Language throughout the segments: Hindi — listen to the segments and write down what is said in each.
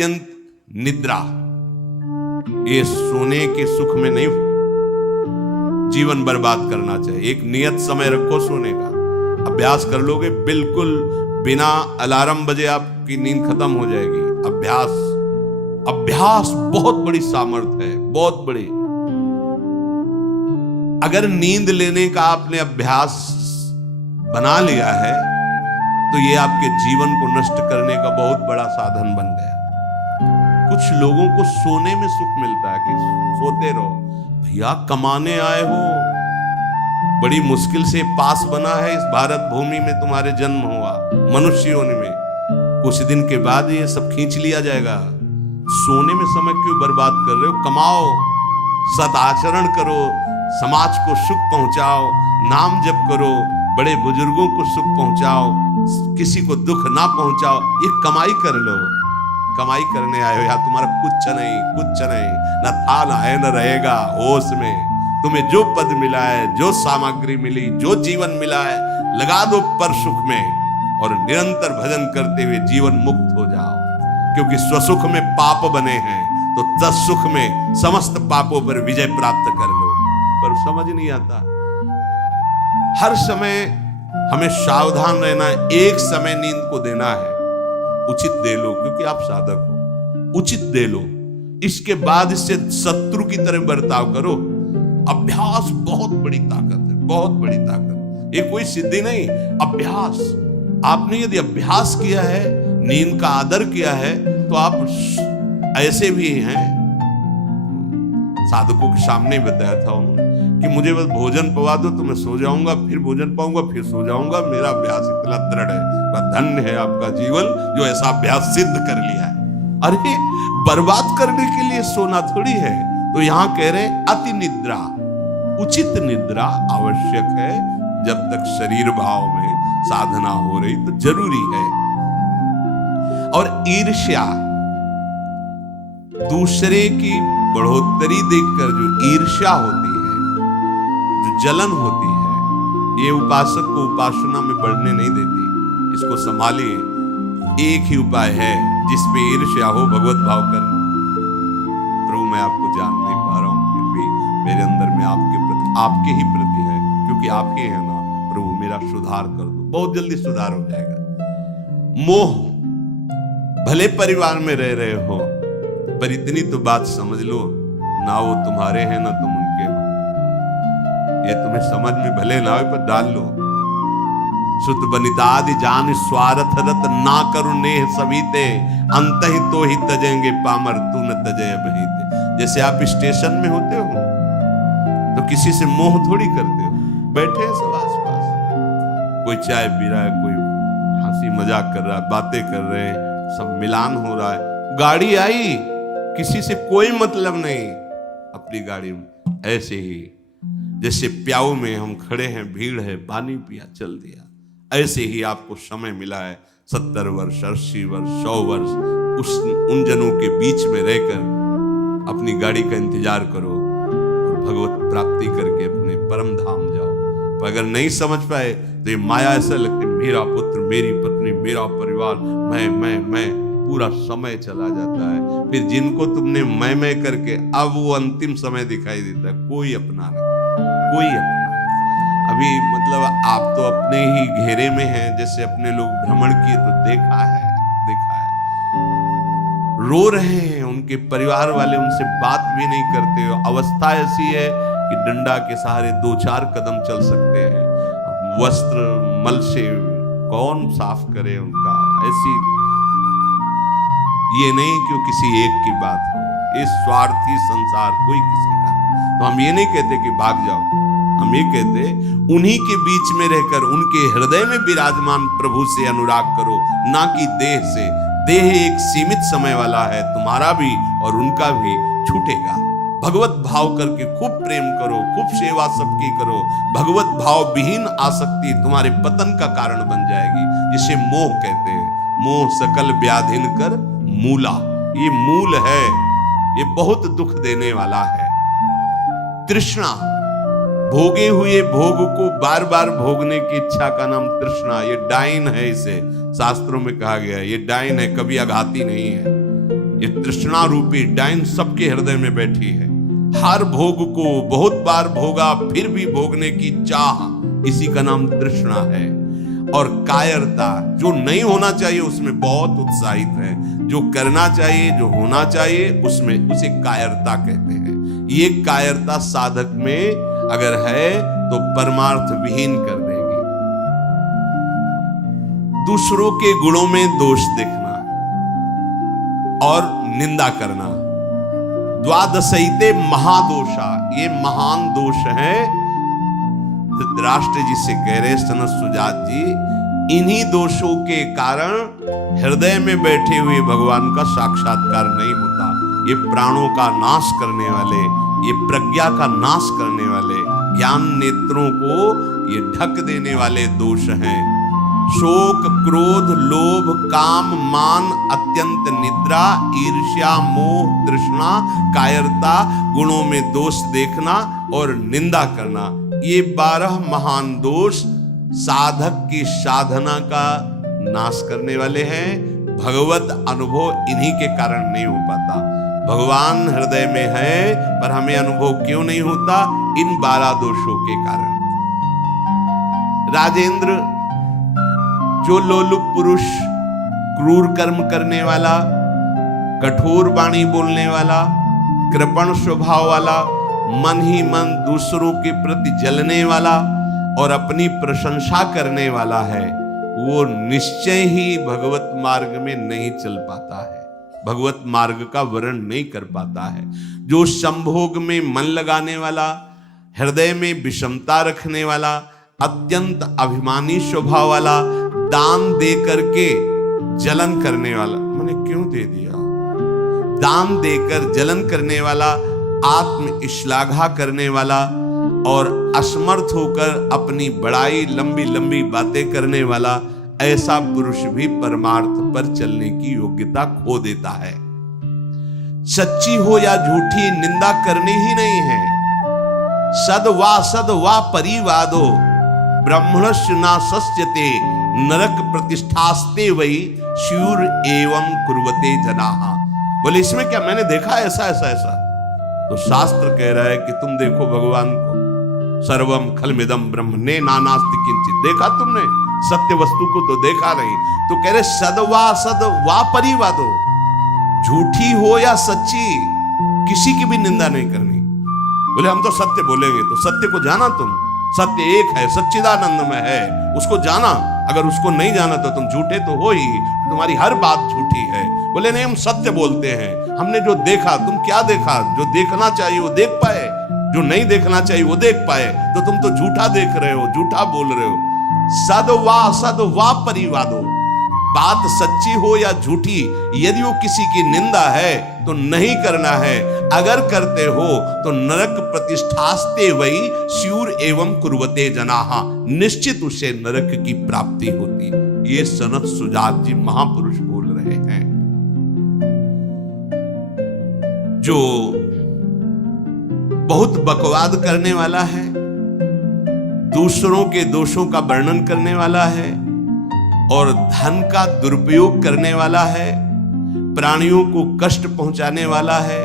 अत्यंत निद्रा, ये सोने के सुख में नहीं जीवन बर्बाद करना चाहिए। एक नियत समय रखो सोने का, अभ्यास कर लोगे बिल्कुल बिना अलार्म बजे आपकी नींद खत्म हो जाएगी। अभ्यास बहुत बड़ी सामर्थ्य है, बहुत बड़ी। अगर नींद लेने का आपने अभ्यास बना लिया है तो ये आपके जीवन को नष्ट करने का बहुत बड़ा साधन बन गया। कुछ लोगों को सोने में सुख मिलता है कि सोते रहो। भैया कमाने आए हो, बड़ी मुश्किल से पास बना है इस भारत भूमि में तुम्हारे जन्म हुआ, मनुष्य होने में कुछ दिन के बाद ये सब खींच लिया जाएगा। सोने में समय क्यों बर्बाद कर रहे हो? कमाओ, सत आचरण करो, समाज को सुख पहुंचाओ, नाम जप करो, बड़े बुजुर्गों को सुख पहुंचाओ, किसी को दुख ना पहुंचाओ। ये कमाई कर लो। कमाई करने आए हो या तुम्हारा कुछ नहीं, न था ना है न रहेगा। होश में तुम्हें जो पद मिला है, जो सामग्री मिली, जो जीवन मिला है, लगा दो पर सुख में और निरंतर भजन करते हुए जीवन मुक्त हो जाओ। क्योंकि स्वसुख में पाप बने हैं तो तत्सुख में समस्त पापों पर विजय प्राप्त कर लो। पर समझ नहीं आता। हर समय हमें सावधान रहना है। एक समय नींद को देना है, उचित दे लो, क्योंकि आप साधक हो, उचित दे लो। इसके बाद इससे शत्रु की तरह बर्ताव करो। अभ्यास बहुत बड़ी ताकत है, बहुत बड़ी ताकत। ये कोई सिद्धि नहीं, अभ्यास। आपने यदि अभ्यास किया है, नींद का आदर किया है, तो आप ऐसे भी हैं। साधकों के सामने बताया था उन्होंने कि मुझे बस भोजन पवा दो तो मैं सो जाऊंगा, फिर भोजन पाऊंगा, फिर सो जाऊंगा। मेरा अभ्यास इतना दृढ़ है। धन्य है आपका जीवन जो ऐसा अभ्यास सिद्ध कर लिया है। अरे बर्बाद करने के लिए सोना थोड़ी है। तो यहां कह रहे अति निद्रा, उचित निद्रा आवश्यक है। जब तक शरीर भाव में साधना हो रही तो जरूरी है। और ईर्ष्या, दूसरे की बढ़ोतरी देखकर जो ईर्ष्या होती है, जो जलन होती है, ये उपासक को उपासना में बढ़ने नहीं देती। इसको संभालिए। एक ही उपाय है जिस पे ईर्ष्या हो, भगवत भाव करना। प्रभु मैं आपको जान नहीं पा रहा हूं, फिर भी मेरे अंदर में आपके ही प्रति है, क्योंकि आप ही है ना प्रभु, मेरा सुधार कर दो। बहुत जल्दी सुधार हो जाएगा। मोह, भले परिवार में रह रहे हो, पर इतनी तो बात समझ लो, ना वो तुम्हारे हैं ना तुम उनके हो। ये तुम्हें समझ में भले ना हो, पर डाल लो। सुत बनितादि जान स्वार्थ रत ना करू नेह सभीते, अंत ही तो ही तजेंगे पामर तू न तजय बहीते। जैसे आप स्टेशन में होते हो तो किसी से मोह थोड़ी करते हो। बैठे हैं सब आसपास, कोई चाय पी रहा है, कोई हंसी मजाक कर रहा है, बातें कर रहे हैं, सब मिलान हो रहा है। गाड़ी आई, किसी से कोई मतलब नहीं, अपनी गाड़ी में। ऐसे ही जैसे प्याऊ में हम खड़े हैं, भीड़ है, पानी पिया, चल दिया। ऐसे ही आपको समय मिला है 70 वर्ष, 80 वर्ष, 100 वर्ष, उन जनों के बीच में रहकर अपनी गाड़ी का इंतजार करो और भगवत प्राप्ति करके अपने परम धाम जाओ। पर अगर नहीं समझ पाए तो ये माया ऐसा लगती है, मेरा पुत्र, मेरी पत्नी, मेरा परिवार, मैं, पूरा समय चला जाता है। फिर जिनको तुमने मैं करके अब वो अंतिम समय दिखाई देता है। कोई अपना नहीं, कोई अपना। अभी मतलब आप तो अपने ही घेरे में हैं, जैसे अपने लोग भ्रमण किए तो देखा है। रो रहे हैं, उनके परिवार वाले उनसे बात भी नहीं करते हो। अवस्था ऐसी है कि डंडा के सहारे 2-4 कदम चल सकते हैं। वस्त्र मल से कौन साफ करे उनका। ऐसी, ये नहीं कि वो किसी एक की बात हो, ये स्वार्थी संसार कोई किसी का। तो हम ये नहीं कहते कि भाग जाओ, हम ये कहते उन्हीं के बीच में रहकर उनके हृदय में विराजमान प्रभु से अनुराग करो, ना कि देह से। देह एक सीमित समय वाला है, तुम्हारा भी और उनका भी छूटेगा। भगवत भाव करके खूब प्रेम करो, खूब सेवा सबकी करो। भगवत भाव विहीन आसक्ति तुम्हारे पतन का कारण बन जाएगी, जिसे मोह कहते हैं। मोह सकल व्याधिन कर मूला, ये मूल है, ये बहुत दुख देने वाला है। तृष्णा, भोगे हुए भोग को बार बार भोगने की इच्छा का नाम तृष्णा। ये डाइन है, इसे शास्त्रों में कहा गया है, ये डाइन है, कभी आघाती नहीं है। ये तृष्णा रूपी डाइन सबके हृदय में बैठी है। हर भोग को बहुत बार भोगा फिर भी भोगने की चाह, इसी का नाम तृष्णा है। और कायरता, जो नहीं होना चाहिए उसमें बहुत उत्साहित है, जो करना चाहिए, जो होना चाहिए उसमें, उसे कायरता कहते हैं। ये कायरता साधक में अगर है तो परमार्थ विहीन कर देगी। दूसरों के गुणों में दोष देखना और निंदा करना, द्वादशैते महादोषा, ये महान दोष है। धृतराष्ट्र जी से कह रहे सनत सुजात जी, इन्हीं दोषों के कारण हृदय में बैठे हुए भगवान का साक्षात्कार नहीं होता। ये प्राणों का नाश करने वाले, ये प्रज्ञा का नाश करने वाले, ज्ञान नेत्रों को ये ढक देने वाले दोष हैं। शोक, क्रोध, लोभ, काम, मान, अत्यंत निद्रा, ईर्ष्या, मोह, तृष्णा, कायरता, गुणों में दोष देखना और निंदा करना, ये 12 महान दोष साधक की साधना का नाश करने वाले हैं। भगवत अनुभव इन्हीं के कारण नहीं हो पाता। भगवान हृदय में है पर हमें अनुभव क्यों नहीं होता? इन 12 दोषों के कारण। राजेंद्र, जो लोलुप पुरुष, क्रूर कर्म करने वाला, कठोर वाणी बोलने वाला, कृपण स्वभाव वाला, मन ही मन दूसरों के प्रति जलने वाला और अपनी प्रशंसा करने वाला है, वो निश्चय ही भगवत मार्ग में नहीं चल पाता है, भगवत मार्ग का वर्ण नहीं कर पाता है। जो संभोग में मन लगाने वाला, हृदय में विषमता रखने वाला, अत्यंत अभिमानी स्वभाव वाला, दान दे करके जलन करने वाला, मैंने क्यों दे दिया, दान देकर जलन करने वाला, आत्म इश्लाघा करने वाला और असमर्थ होकर अपनी बड़ाई लंबी लंबी बातें करने वाला, ऐसा पुरुष भी परमार्थ पर चलने की योग्यता खो देता है। सच्ची हो या झूठी, निंदा करनी ही नहीं है। सद वा परिवादो ब्रह्मणस्य न सस्यते नरक प्रतिष्ठास्ते वही शूर एवं कुर्वते जनाः। बोले इसमें क्या, मैंने देखा ऐसा ऐसा ऐसा, तो शास्त्र कह रहा है कि तुम देखो भगवान को, सर्वम खलमिदम ब्रह्म ने नानास्ति किंचित, देखा तुमने? सत्य वस्तु को तो देखा नहीं। तो कह रहे सद वा परिवादो, झूठी हो या सच्ची, किसी की भी निंदा नहीं करनी। बोले हम तो सत्य बोलेंगे, तो सत्य को जाना तुम, सत्य एक है, सच्चिदानंद में है, उसको जाना। अगर उसको नहीं जाना तो तुम झूठे तो हो ही, तुम्हारी हर बात झूठी है। बोले नहीं, हम सत्य बोलते हैं, हमने जो देखा। तुम क्या देखा? जो देखना चाहिए वो देख पाए, जो नहीं देखना चाहिए वो देख पाए, तो तुम तो झूठा देख रहे हो, झूठा बोल रहे हो। सद वा परिवादो, बात सच्ची हो या झूठी, यदि वो किसी की निंदा है तो नहीं करना है। अगर करते हो तो नरक प्रतिष्ठास्ते वही स्यूर एवं कुर्वते जनाः, निश्चित उसे नरक की प्राप्ति होती। ये सनत सुजात जी महापुरुष बोल रहे हैं। जो बहुत बकवाद करने वाला है, दूसरों के दोषों का वर्णन करने वाला है और धन का दुरुपयोग करने वाला है, प्राणियों को कष्ट पहुंचाने वाला है,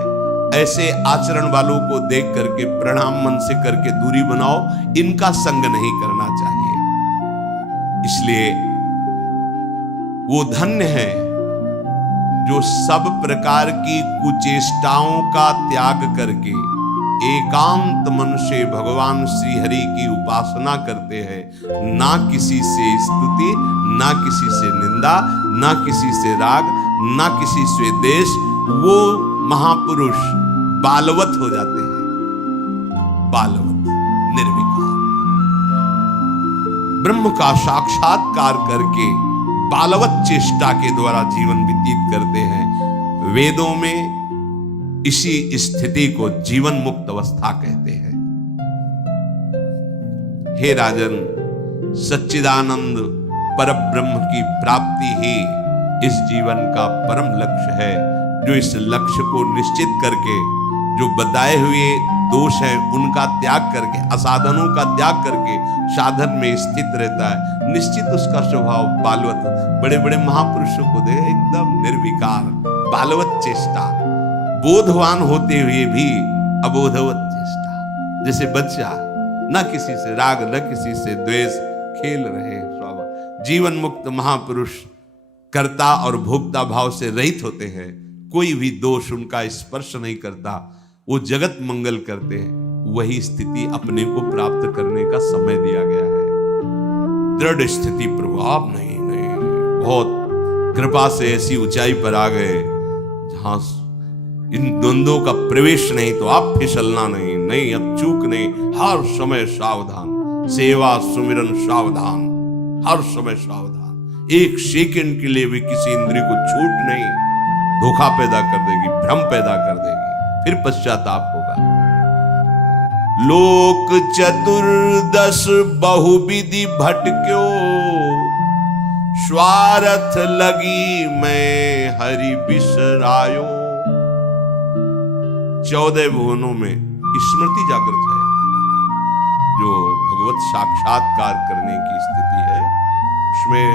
ऐसे आचरण वालों को देख करके प्रणाम मन से करके दूरी बनाओ। इनका संग नहीं करना चाहिए। इसलिए वो धन्य है जो सब प्रकार की कुचेष्टाओं का त्याग करके एकांत मन से भगवान श्री हरि की उपासना करते हैं। ना किसी से स्तुति, ना किसी से निंदा, ना किसी से राग, ना किसी से द्वेष। वो महापुरुष बालवत हो जाते हैं, बालवत, निर्विकार, ब्रह्म का साक्षात्कार करके बालवत चेष्टा के द्वारा जीवन व्यतीत करते हैं। वेदों में इसी स्थिति को जीवन मुक्त अवस्था कहते हैं। हे राजन, सच्चिदानंद परब्रह्म की प्राप्ति ही इस जीवन का परम लक्ष्य है। जो इस लक्ष्य को निश्चित करके, जो बताए हुए दोष हैं उनका त्याग करके, असाधनों का त्याग करके साधन में स्थित रहता है, निश्चित उसका स्वभाव बालवत। बड़े बड़े महापुरुषों को दे एकदम निर्विकार, बालवत चेष्टा, बोधवान होते हुए भी अबोधवत चेष्टा। जैसे बच्चा न किसी से राग न किसी से द्वेष, खेल रहे स्वाभाविक। जीवन मुक्त महापुरुष कर्ता और भोक्ता भाव से रहित होते हैं, कोई भी दोष उनका स्पर्श नहीं करता, वो जगत मंगल करते हैं। वही स्थिति अपने को प्राप्त करने का समय दिया गया है। दृढ़ स्थिति प्रभाव नहीं, बहुत कृपा से ऐसी ऊंचाई पर आ गए जहां इन द्वंद्वों का प्रवेश नहीं, तो आप फिसलना नहीं, अब चूक नहीं, हर समय सावधान, सेवा सुमिरन सावधान, हर समय सावधान। एक सेकंड के लिए भी किसी इंद्रिय को छूट नहीं, धोखा पैदा कर देगी, भ्रम पैदा कर देगी, फिर पश्चाताप होगा। लोक चतुर्दश बहुविधि भटक्यो, स्वार्थ लगी मैं हरि बिसरायो। 14 भुवनों में स्मृति जागृत है, जो भगवत साक्षात्कार करने की स्थिति है, उसमें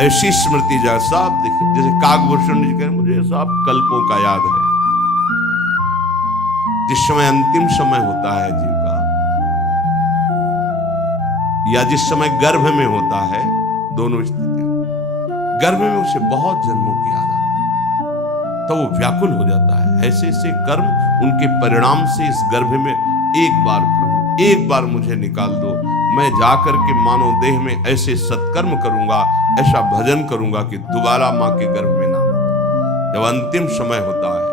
ऐसी स्मृति सब दिखे। जैसे काकभूषण जी कह, मुझे सब कल्पों का याद है। जिस समय अंतिम समय होता है जीव का, या जिस समय गर्भ में होता है, दोनों स्थितियों, गर्भ में उसे बहुत जन्मों की याद आती है, तो वो व्याकुल हो जाता है। ऐसे ऐसे कर्म उनके परिणाम से इस गर्भ में एक बार प्रभु, एक बार मुझे निकाल दो, मैं जाकर के मानव देह में ऐसे सत्कर्म करूंगा, ऐसा भजन करूंगा कि दोबारा मां के गर्भ में ना आना। जब अंतिम समय होता है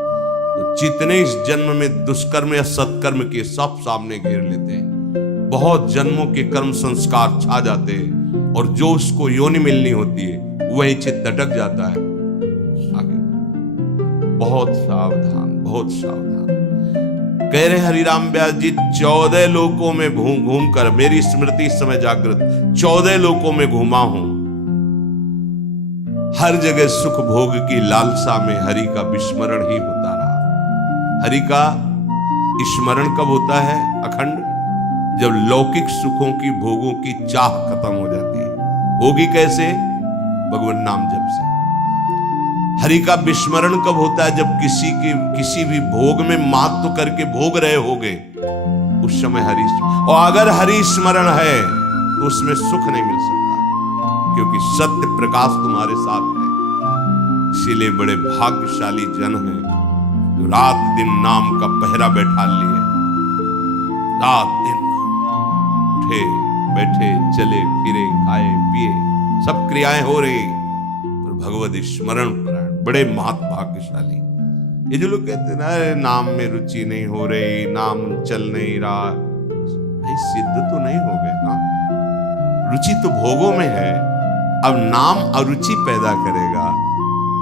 तो जितने इस जन्म में दुष्कर्म या सत्कर्म के सब सामने घेर लेते हैं, बहुत जन्मों के कर्म संस्कार छा जाते हैं, और जो उसको योनि मिलनी होती है वही चित्त अटक जाता है। आगे बहुत सावधान, बहुत सावधान। कह रहे हरिराम व्यास जी, 14 लोकों में घूम कर, मेरी स्मृति इस समय जागृत, 14 लोकों में घूमा हूं, हर जगह सुख भोग की लालसा में हरि का विस्मरण ही होता रहा। हरि का स्मरण कब होता है अखंड? जब लौकिक सुखों की, भोगों की चाह खत्म हो जाती है। होगी कैसे? भगवान नाम जप से। हरि का विस्मरण कब होता है? जब किसी भी भोग में मात तो करके भोग रहे होगे, उस समय हरि, और अगर हरि स्मरण है तो उसमें सुख नहीं मिल सकता, क्योंकि सत्य प्रकाश तुम्हारे साथ है। इसीलिए बड़े भाग्यशाली जन हैं जो रात दिन नाम का पहरा बैठा लिए, रात दिन उठे बैठे चले फिरे खाए पिए सब क्रियाएं हो रही, पर भगवत स्मरण परायण बड़े महाभाग्यशाली। ये जो लोग कहते हैं ना, अरे नाम में रुचि नहीं हो रही, नाम चल नहीं रहा, भाई सिद्ध तो नहीं हो गए ना। रुचि तो भोगों में है, अब नाम अरुचि पैदा करेगा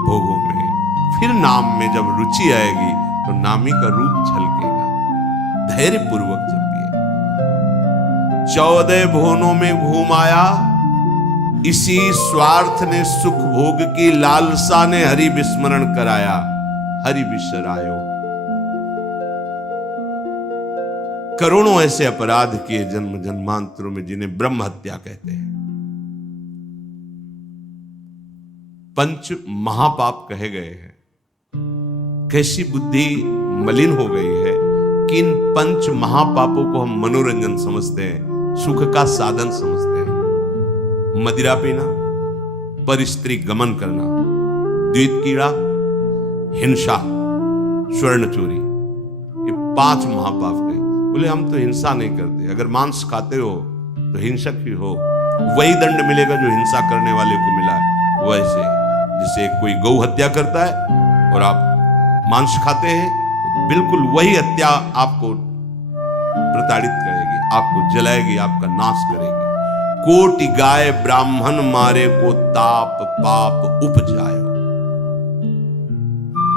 भोगों में, फिर नाम में जब रुचि आएगी तो नामी का रूप झलकेगा। धैर्य पूर्वक जपिए। 14 भुवनों में घूम आया, इसी स्वार्थ ने सुख भोग की लालसा ने हरि विस्मरण कराया, हरि बिसरायो। करोड़ों ऐसे अपराध किए जन्म जन्मांतरों में, जिन्हें ब्रह्म हत्या कहते हैं, पंच महापाप कहे गए हैं। कैसी बुद्धि मलिन हो गई है कि इन पंच महापापों को हम मनोरंजन समझते हैं, सुख का साधन समझते हैं। मदिरा पीना, पर स्त्री गमन करना, द्वैत कीड़ा, हिंसा, स्वर्ण चोरी, ये 5 महापाप हैं। बोले हम तो हिंसा नहीं करते, अगर मांस खाते हो तो हिंसक ही हो, वही दंड मिलेगा जो हिंसा करने वाले को मिला है। वैसे जैसे कोई गौ हत्या करता है और आप मांस खाते हैं, तो बिल्कुल वही हत्या आपको प्रताड़ित करेगी, आपको जलाएगी, आपका नाश करेगी। कोटि गाय ब्राह्मण मारे को ताप पाप उपजायो।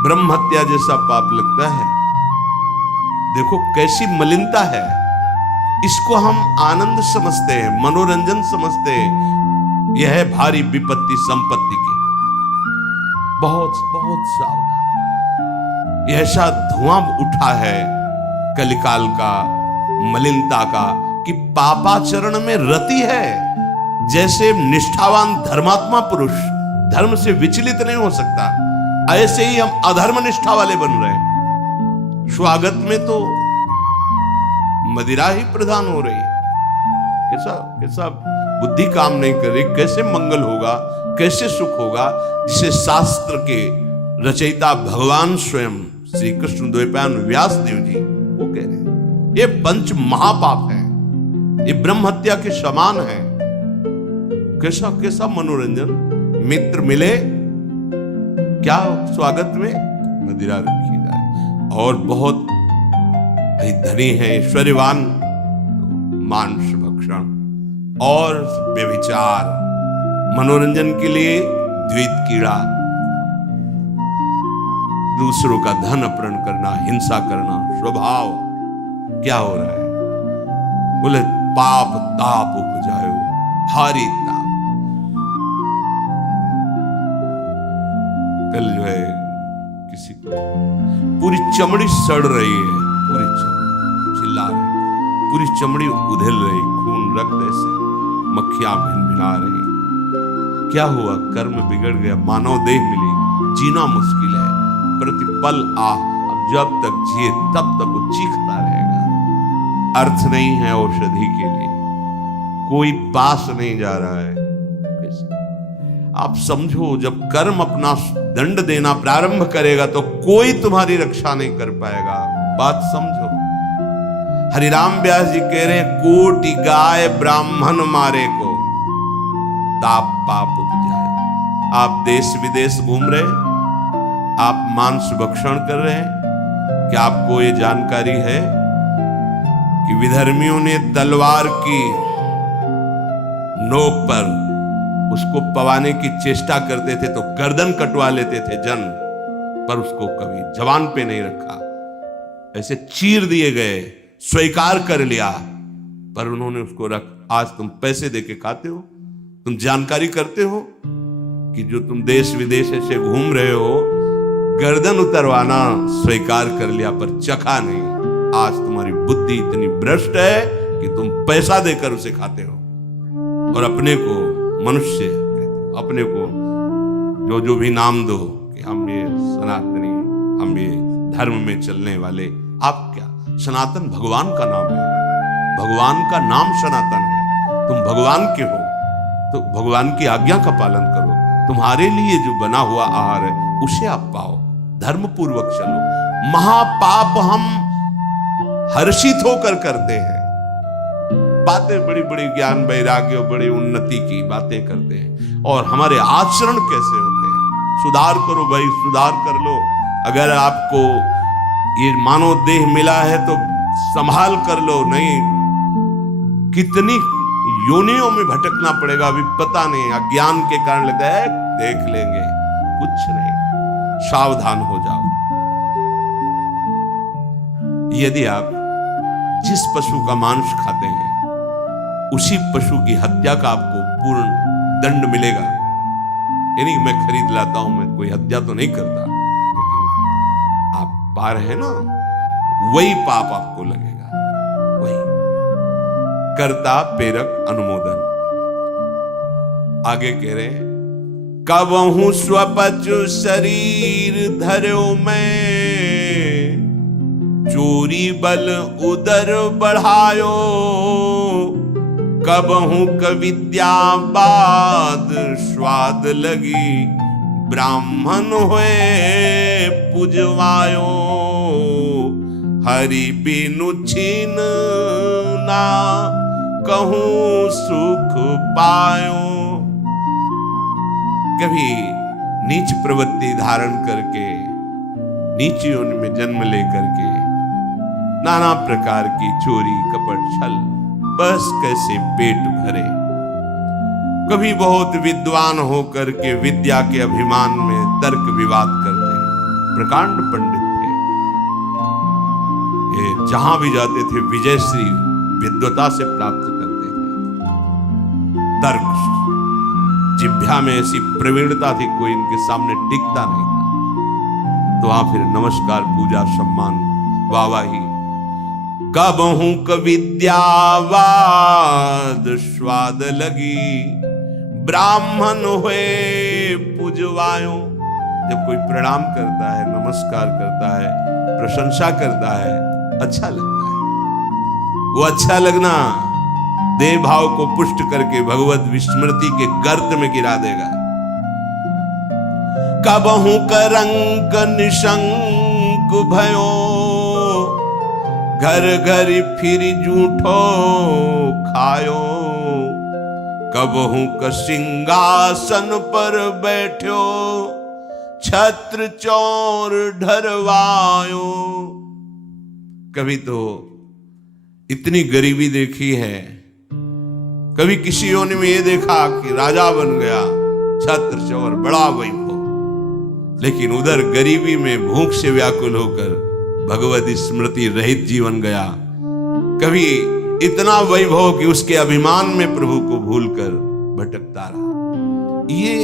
ब्रह्म हत्या जैसा पाप लगता है। देखो कैसी मलिनता है। इसको हम आनंद समझते हैं, मनोरंजन समझते हैं। यह है भारी विपत्ति संपत्ति की। बहुत बहुत सावधान। यह ऐसा धुआं उठा है कलिकाल का, मलिनता का, कि पापाचरण में रति है। जैसे निष्ठावान धर्मात्मा पुरुष धर्म से विचलित नहीं हो सकता, ऐसे ही हम अधर्म निष्ठा वाले बन रहे हैं। स्वागत में तो मदिरा ही प्रधान हो रही है। कैसा कैसा बुद्धि काम नहीं कर रही, कैसे मंगल होगा, कैसे सुख होगा, जिसे शास्त्र के रचयिता भगवान स्वयं श्री कृष्ण द्वैपायन व्यास देव जी वो कह रहे हैं ये पंच महापाप है, ये ब्रह्म हत्या के समान है। कैसा कैसा मनोरंजन, मित्र मिले क्या स्वागत में मदिरा रखी जाए, और बहुत धनी है ऐश्वर्यवान मांस भक्षण और व्यभिचार, मनोरंजन के लिए द्वैत कीड़ा, दूसरों का धन अपहरण करना, हिंसा करना स्वभाव। क्या हो रहा है? बोले पाप ताप उपजायो भारी ताप। कल जो है किसी को पूरी चमड़ी सड़ रही है, पूरी चमड़ी चिल्ला रही, पूरी चमड़ी उधेल रही, खून रक्त ऐसे मक्खियां भिनभिना रही। क्या हुआ? कर्म बिगड़ गया, मानव देह मिली, जीना मुश्किल है, प्रतिपल अब जब तक जिए तब तक वो चीखता रहेगा। अर्थ नहीं है औषधि के लिए, कोई पास नहीं जा रहा है। आप समझो, जब कर्म अपना दंड देना प्रारंभ करेगा तो कोई तुम्हारी रक्षा नहीं कर पाएगा। बात समझो। हरिराम व्यास जी कह रहे कोटि गाय ब्राह्मण मारे को ताप पाप उपजाए। आप देश विदेश घूम रहे, आप मांस भक्षण कर रहे हैं, क्या आपको ये जानकारी है कि विधर्मियों ने तलवार की नोक पर उसको पवाने की चेष्टा करते थे तो गर्दन कटवा लेते थे जन, पर उसको कभी जवान पे नहीं रखा, ऐसे चीर दिए गए, स्वीकार कर लिया, पर उन्होंने उसको रख। आज तुम पैसे देके खाते हो, तुम जानकारी करते हो कि जो तुम देश विदेश ऐसे घूम रहे हो, गर्दन उतरवाना स्वीकार कर लिया पर चखा नहीं। आज तुम्हारी बुद्धि इतनी भ्रष्ट है कि तुम पैसा देकर उसे खाते हो और अपने को मनुष्य कहते हो, अपने को जो भी नाम दो कि हम ये सनातनी, हम ये धर्म में चलने वाले। आप क्या? सनातन भगवान का नाम है, भगवान का नाम सनातन है। तुम भगवान के हो तो भगवान की आज्ञा का पालन करो, तुम्हारे लिए जो बना हुआ आहार है उसे आप पाओ, धर्म पूर्वक चलो। महापाप हम हर्षित होकर करते हैं, बातें बड़ी बड़ी ज्ञान वैराग्य बड़ी उन्नति की बातें करते हैं, और हमारे आचरण कैसे होते हैं। सुधार करो भाई, सुधार कर लो। अगर आपको ये मानव देह मिला है तो संभाल कर लो, नहीं कितनी योनियों में भटकना पड़ेगा अभी पता नहीं। अज्ञान के कारण लगता है देख लेंगे, कुछ नहीं, सावधान हो जाओ। यदि आप जिस पशु का मांस खाते हैं उसी पशु की हत्या का आपको पूर्ण दंड मिलेगा। यानी मैं खरीद लाता हूं, मैं कोई हत्या तो नहीं करता, लेकिन आप पा रहे हैं ना, वही पाप आपको लगेगा, वही कर्ता प्रेरक अनुमोदन। आगे कह रहे हैं कबहू स्वपचु शरीर धर्यो में, चोरी बल उदर बढ़ायो, कबहू कविद्या बाद स्वाद लगी, ब्राह्मण हुए पूजवायो, हरि बिनु छीन ना कहूं सुख पायो। कभी नीच प्रवृत्ति धारण करके, नीच योनि में जन्म लेकर के नाना प्रकार की चोरी कपट छल, बस कैसे पेट भरे। कभी बहुत विद्वान होकर के विद्या के अभिमान में तर्क विवाद करते हैं, प्रकांड पंडित थे, ये जहां भी जाते थे विजयश्री विद्वता से प्राप्त करते थे। तर्क जिह्वा में ऐसी प्रवीणता थी, कोई इनके सामने टिकता नहीं था। तो वहां फिर नमस्कार पूजा सम्मान वाहवाही। कबहू कविद्यावाद स्वाद लगी, ब्राह्मण हुए पूजवायो, जब कोई प्रणाम करता है, नमस्कार करता है, प्रशंसा करता है, अच्छा लगता है। वो अच्छा लगना देह भाव को पुष्ट करके भगवत विस्मृति के गर्त में गिरा देगा। कबहू करंक निशंक भयो, घर घर फिर जूठो खायो। कबहू क सिंहासन पर बैठो, छत्र चौर ढरवायो। कभी तो इतनी गरीबी देखी है, कभी किसी योनि में ये देखा कि राजा बन गया, छत्र चौर बड़ा वैभव, लेकिन उधर गरीबी में भूख से व्याकुल होकर भगवत स्मृति रहित जीवन गया। कभी इतना वैभव कि उसके अभिमान में प्रभु को भूलकर भटकता रहा। ये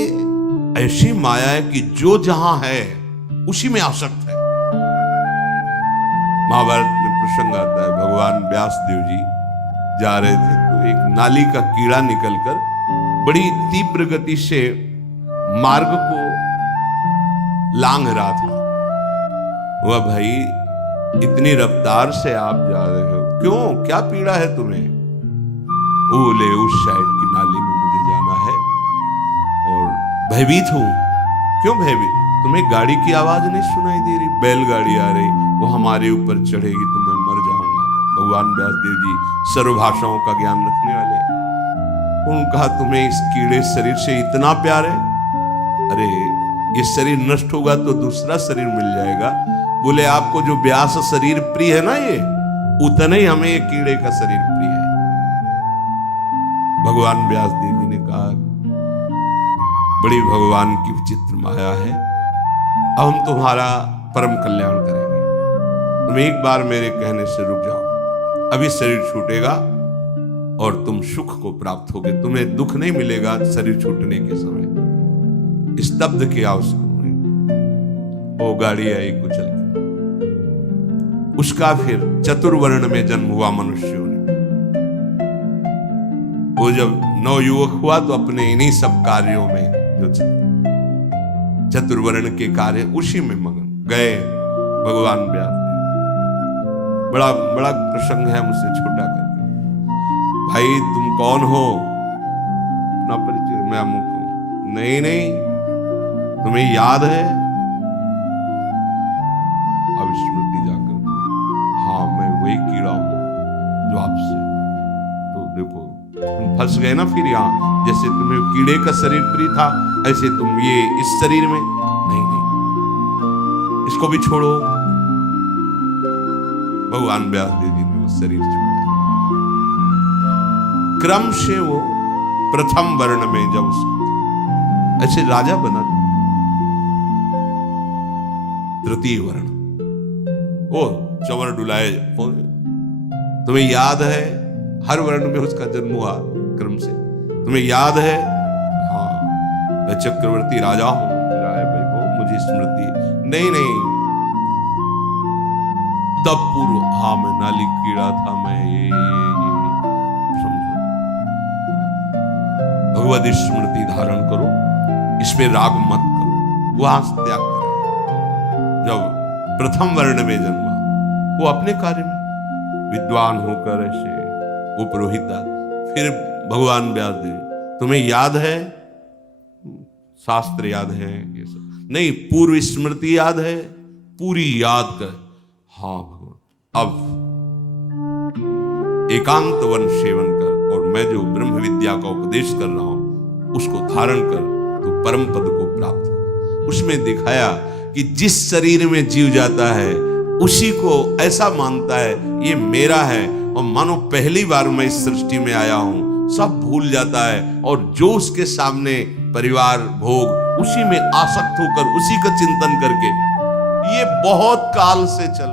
ऐसी माया है कि जो जहां है उसी में आसक्त है। महाभारत में प्रसंग आता है, भगवान व्यास देव जी जा रहे थे तो एक नाली का कीड़ा निकलकर बड़ी तीव्र गति से मार्ग को लांघ रहा था। वह भाई इतनी रफ्तार से आप जा रहे हो, क्यों, क्या पीड़ा है तुम्हें? बोले उस साइड की नाली में मुझे जाना है और भयभीत हूं। क्यों भयभीत? तुम्हें गाड़ी की आवाज नहीं सुनाई दे रही? बैलगाड़ी आ रही, वो हमारे ऊपर चढ़ेगी तो मैं मर जाऊंगा। भगवान व्यासदेव जी सर्वभाषाओं का ज्ञान रखने वाले, उन्होंने कहा तुम्हें इस कीड़े शरीर से इतना प्यार है? अरे ये शरीर नष्ट होगा तो दूसरा शरीर मिल जाएगा। बोले आपको जो व्यास शरीर प्रिय है ना, ये उतना ही हमें ये कीड़े का शरीर प्रिय है। भगवान व्यास देव जी ने कहा बड़ी भगवान की विचित्र माया है, अब हम तुम्हारा परम कल्याण करेंगे। तुम एक बार मेरे कहने से रुक जाओ, अभी शरीर छूटेगा और तुम सुख को प्राप्त होगे, तुम्हें दुख नहीं मिलेगा शरीर छूटने के समय। स्तब्ध किया उसको, वो गाड़ी आई कुचल के। उसका फिर चतुर्वर्ण में जन्म हुआ मनुष्यों ने। वो जब नवयुवक हुआ तो अपने इन्हीं सब कार्यों में जो चतुर्वर्ण के कार्य उसी में मगन गए। भगवान व्यास बड़ा बड़ा प्रसंग है, मुझसे छोटा करके, भाई तुम कौन हो? अपना परिचय, मैं अमुक हूं। नहीं नहीं, तुम्हें याद है? अब स्मृति जाकर, हाँ मैं वही कीड़ा हूं जो आपसे, तो देखो तुम फंस गए ना फिर यहाँ। जैसे तुम्हें कीड़े का शरीर प्रिय था, ऐसे तुम ये इस शरीर में नहीं नहीं, इसको भी छोड़ो। भगवान व्यास देव जी ने वो शरीर छोड़ा। क्रम से वो प्रथम वर्ण में जब उसको ऐसे राजा बना, तृतीय वर्ण, ओ चवर डुलाए। तुम्हें याद है हर वर्ण में उसका जन्म हुआ क्रम से, तुम्हें याद है? हाँ मैं चक्रवर्ती राजा हूं, मेरा है भाई वो, मुझे स्मृति नहीं नहीं। तब पूर्व, हाँ मैं नाली कीड़ा था, मैं ये समझो। भगवत स्मृति धारण करो, इसमें राग मत करो, वहां से त्याग करो। जब प्रथम वर्ण में जन्मा, वो अपने कार्य में विद्वान होकर ऐसे वो पुरोहिता। फिर भगवान व्यास देव, तुम्हें याद है? शास्त्र याद है? ये सब नहीं, पूर्व स्मृति याद है? पूरी याद कर। हाँ भगवान, अब एकांत वन सेवन कर और मैं जो ब्रह्म विद्या का उपदेश कर रहा हूं उसको धारण कर तो परम पद को प्राप्त हो। उसमें दिखाया कि जिस शरीर में जीव जाता है उसी को ऐसा मानता है ये मेरा है, और मानो पहली बार मैं इस सृष्टि में आया हूं, सब भूल जाता है और जो उसके सामने परिवार भोग उसी में आसक्त होकर उसी का चिंतन करके, ये बहुत काल से चल